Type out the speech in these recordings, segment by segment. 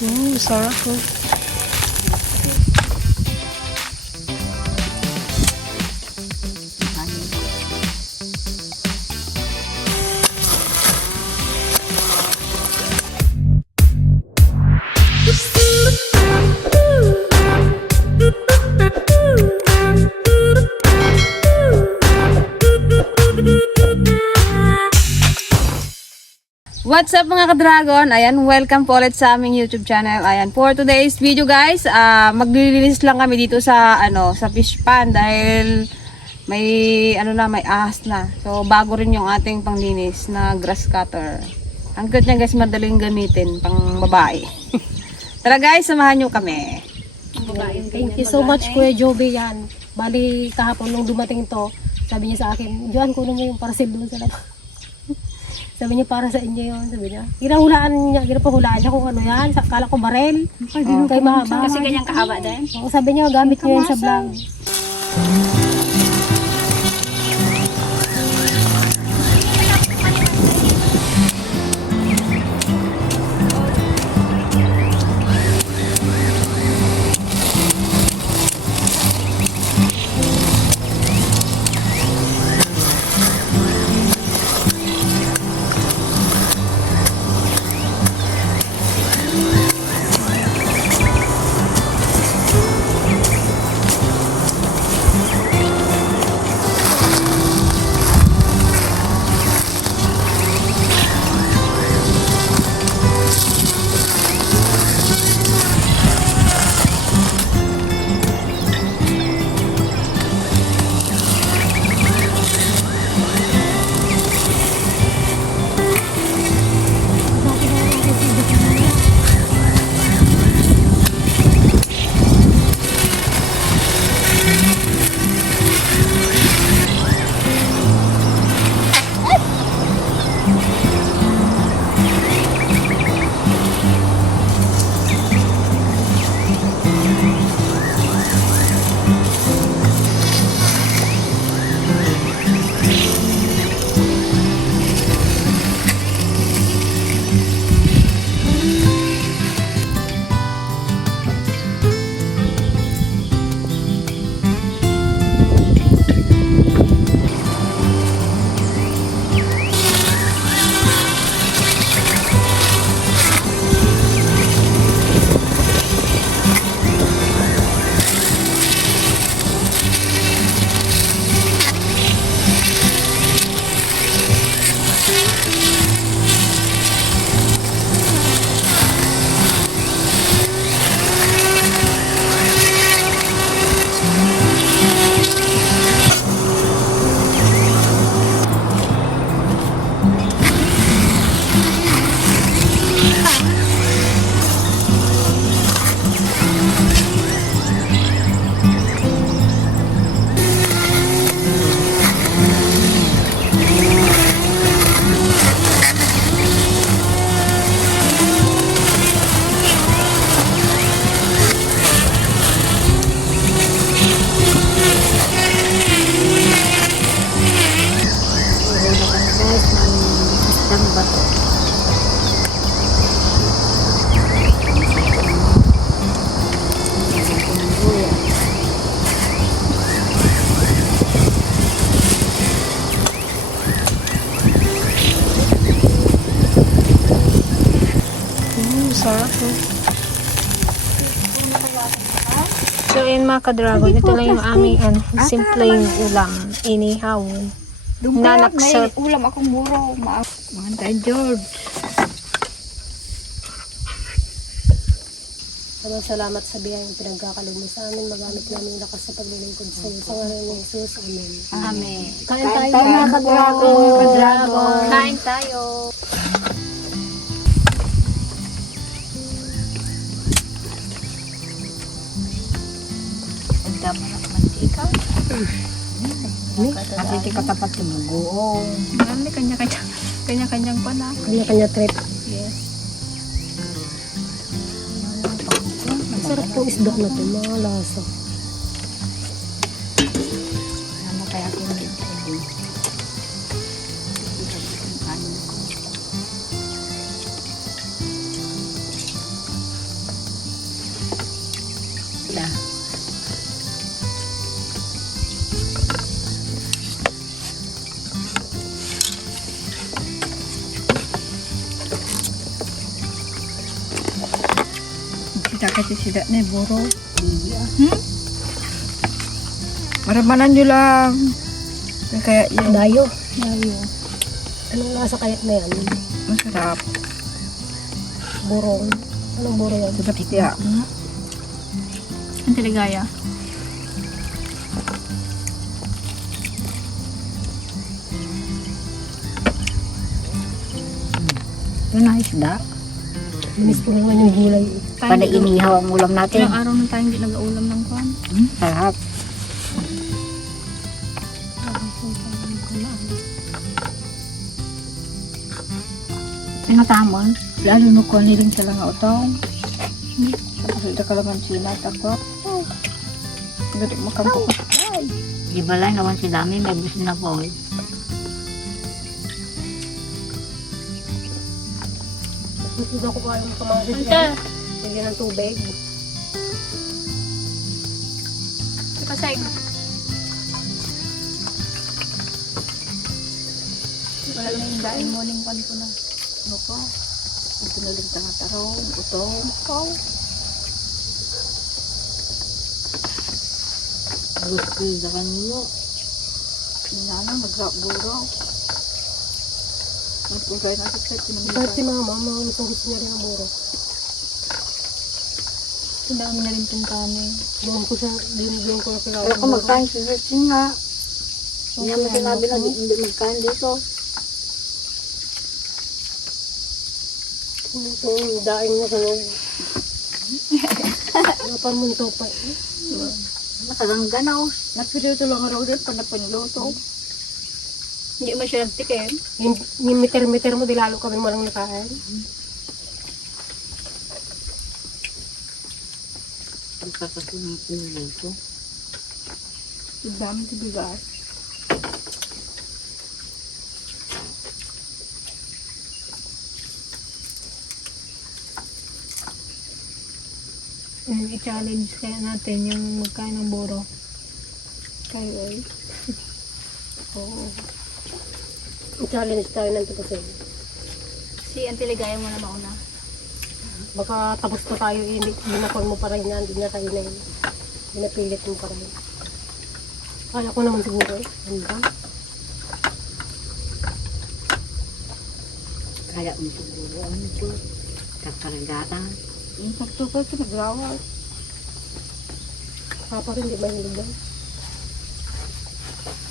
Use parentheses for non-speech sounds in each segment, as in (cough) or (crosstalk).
Mm, sarap po. What's up mga ka-dragon? Ayan, welcome po ulit sa aming YouTube channel. Ayan, for today's video guys, ah maglilinis lang kami dito sa ano, sa fish pan dahil may ano na, may ahas na. So bago rin yung ating panglinis na grass cutter. Ang good niya guys, madaling gamitin pang babae. (laughs) Tara guys, samahan niyo kami. Thank you so much Kuya Joby yan. Bali kahapon nung dumating to, sabi niya sa akin, Johan kunin mo yung parcel doon sa labas. Sabi niya para sa inyo yun, sabi niya. Ginahulaan niya, ginapahulaan niya kung ano yan, sa, kala ko barel. Oh, kay mahaba. Kasi kanyang kahaba din. Oo, sabi niya gamit niyo yun sa vlog. Mga ka-dragon, ito lang yung aming ano, simpleng ulam. Dumbak, Nanaksot. may ulam akong buro. Ma mga tayo, George. Maraming salamat sa biyayang pinagkakalog mo sa amin. Magamit namin yung lakas sa paglilingkod sa iyo. Sa ngalan ni Jesus. Amen. Amen. Kain tayo mga ka-dragon. Kain tayo. Ng mantika. Kasi di katapat yung bugoong. Marami kanya-kanya. Kanya-kanyang pa na. Kanya-kanya trip. Yes. Sarap po isda na to. Mga. Kakati sila na buro. Hmm? Maramanan nyo lang. Kaya yun. Dayo. Dayo. Anong lasa kaya na yan? Masarap. Burong. Anong buro yan? Sarap siya. Ang tiligaya. Ito na isda. Minis ko naman yung gulay. Pada inihaw ang ulam natin. Ilang araw na tayo hindi nag-aulam ng kwan. Hmm, sarap. Tinatamon. Lalo no ko niling sila nga utong. Tapos ito ka lang sila. Tako. Oh. Gadi makampo ka. Di ba lang naman si Dami may busin na po. Gusto daw ko pa yung kamatis Ante. yan. Lagyan ng tubig. Kasay. Wala na yung daing morning kwan ko na. Ano ko? Ang pinalig tanga tarong, utong. Ikaw. Gusto da kanyo. Ninanang nagrap buro. Ang pulay na sa Kahit si mama, mga gusto gusto niya rin ang buro. Ang na rin itong kanin. Doon ko siya, din doon ko na kilala. Kaya kung magkain sa searching nga. Hindi mo sinabi na di- hindi magkain dito. Itong daing (laughs) na sunog. Napan mo ito pa. Matagang ganaw. Napirito lang araw din pa napanluto. Hindi mo siya nagtikim. Yung, yung meter-meter mo, di lalo kami malang nakain. Pagkakasya ng pinulito. Ang dami sa bigas. I-challenge kaya natin yung magkain ng buro. Kayo ay. (laughs) Oo. Challenge tayo ng tapusin. Si Antiligaya mo na mauna. Baka tapos na tayo, eh, hindi binakon mo pa rin yan, hindi na tayo na yun. Binapilit mo pa rin. Kaya ko naman siguro, ano ba? Kaya mo siguro ano ko. Kakaragatan. Yung pagtukal sa nagrawal. Papa rin, di yan. Yung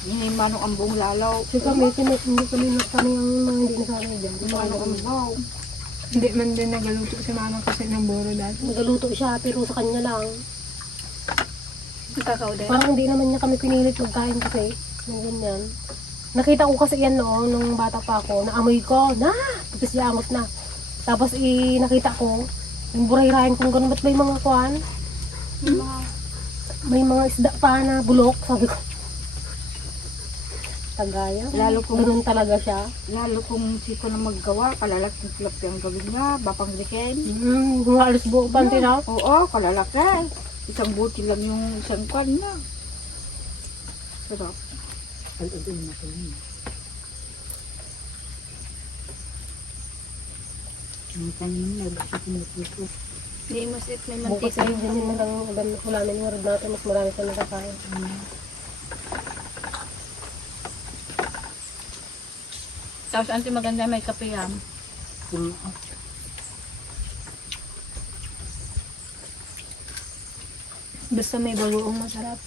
yung manong ambong lalaw. Kasi kami, kami, hindi kami na kami ang mga hindi nasanay dyan. Yung manong ambaw. Hindi man din nagaluto si mama kasi ng buro dati. Nagaluto siya, pero sa kanya lang. Kakao din. Parang hindi naman niya kami pinilit magkain kasi. Ng ganyan. Nakita ko kasi yan noon, nung bata pa ako, naamoy ko, na! Tapos yamot na. Tapos i nakita ko, yung buray-rayan kung ganun, ba't may mga kwan? May mga isda pa na bulok, sabi ko. Tagaya. Lalo kung- Ganun talaga siya. Lalo kung siko na maggawa, kalalaki tilapia ang gawin nga, bapang liken. Mm, alis buo pa na. Oo, kalalaki. Isang buti lang yung isang kwan na. Sarap. Pag-ibig na ko yun. Ang kanin na gusto ko nagluto. Hindi mo sit may Bukas mantika. ay ganyan mo lang ulam ulamin yung rod natin, mas marami pa nakakain. Tapos anti maganda may kape yan. Yung Basta may bagoong masarap.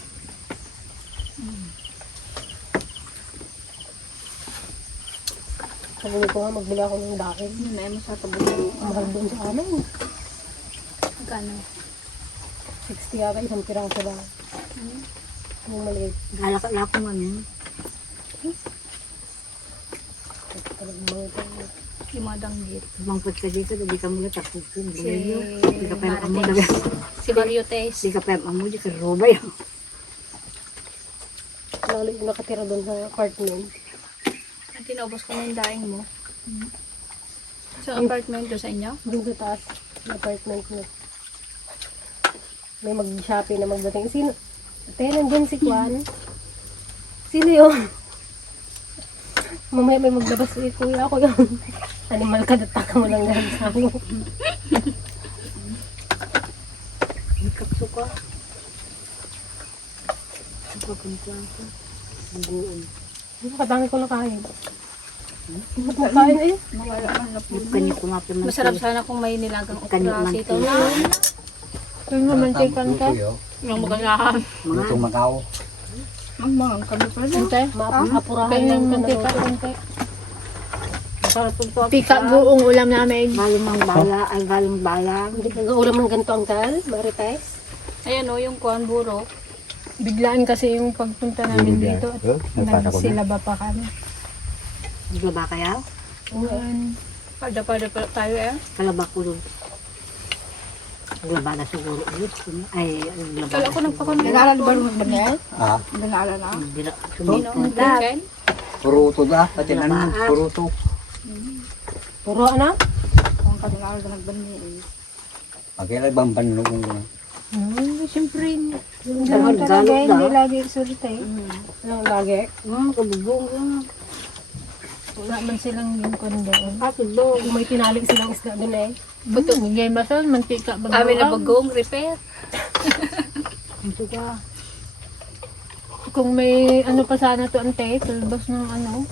Sabi ko nga, magbili ako ng dahil. Yun na tabong. Ang mahal doon sa amin. Magkano? 60 yata, isang piraso lang. Yung maliit. galak-galak ko man yun. Talagang mga danggit. Bangkot ka dito, di ka mula tapos ko. Si Di ka pa amo, di Si Mariotes. ka pa amo, di ka robay. Lalo yung nakatira doon sa apartment. Ang tinubos ko na yung daing mo. Sa apartment ko sa inyo? Doon sa taas, sa apartment niya. May mag-shopping na magdating. Sino? Te, nandyan si Kwan. Sino yun? Mamaya may maglabas si kuya ako yun. (laughs) Animal ka, dataka mo lang dahil sa amin. suka. Suka kumplang ko. Bugoon. Katangin ko na kain. Kain eh. Nawala man na po. Kanyo kumapin man. Masarap sana kung may nilagang okra man. sitaw na. Kung namantikan ka. Yung maganahan. Lutong Macau. Ang mga kami pa rin. Ante, ka na konti. Masarap po ito. Tika buong ulam namin. Galing ng bala, ay galing bala. Hindi ka ulam ng ganito ang tal, Marites. Ayan o, yung kuhan buro. Biglaan kasi yung pagpunta namin dito at nagsilaba pa kami. Di ba kaya? Uwan. Pada-pada pa tayo eh. Kalaba ko doon. Glabada siguro ulit. Ay, glabada. Kala ko nagpakuha. Nag-aaral ba naman ba niya? Ah, Nag-aaral na? Sumito. Chicken? puruto da. Pati na naman, puruto. Puro ano? Kung ka nag-aaral na nagbani. Pagkailan bang panunong ko na? Hmm, siyempre. Yung ganun talaga, hindi na. lagi sulita eh. Anong lagi? Hmm, kabubong. Wala man silang yung kon doon. Kaso. Kung may tinali silang isda doon eh. Buto, may mason, mantika bago. Amin na bagong repair. Ito ka. Kung may ano pa sana to ante, tulbas ng ano,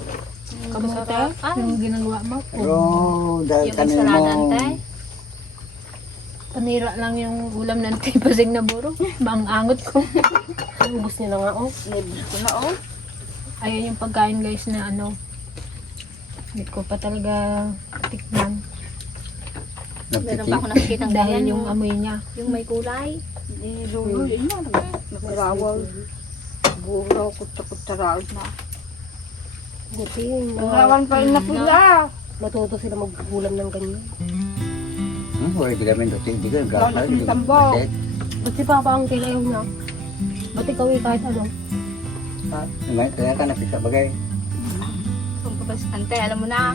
kamote, yung ginagawa mo. Pero dahil Yung mo, ante. Panira lang yung ulam ng ante, (laughs) pasig na buro. Bang angot ko. Ubus niya na nga oh. Nibis ko na oh. Ayun yung pagkain guys na ano, hindi ko pa talaga tikman. Meron pa ako nakikita ng Dahil yung amoy niya. yung may kulay. Di lolo yun na. Nagrawal. Buraw ko sa kutaraw na. Buti yung mga Nagrawal pa rin na pula. matuto sila maggulam ng ganyan. Hmm, di kami dati. Di ka Wala gawal. kami tambok. Ba't si Papa ang kilayaw niya? Ba't ikaw eh kahit ano? Kaya ka napita bagay. Papas, ante, alam mo na.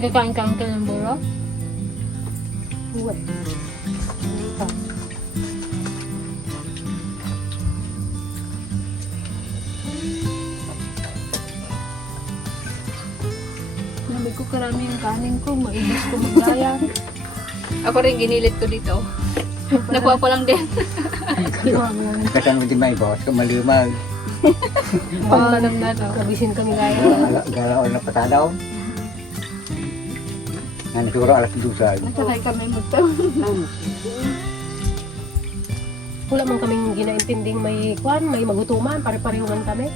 Kakain ka ang ng buro. Uwe. Sabi ko karami yung kanin ko, maibis ko magaya. Ako rin ginilit ko dito. Nakuha ko lang din. Katan mo di may bawas ka malimag. Pagmanam na to. Nabisin kami gaya. Galaw na patadaw. Nga siguro alas dusan. Nasakay kami magtaw. Wala man kaming ginaintinding may kwan, may magutuman, pare-pareho man kami.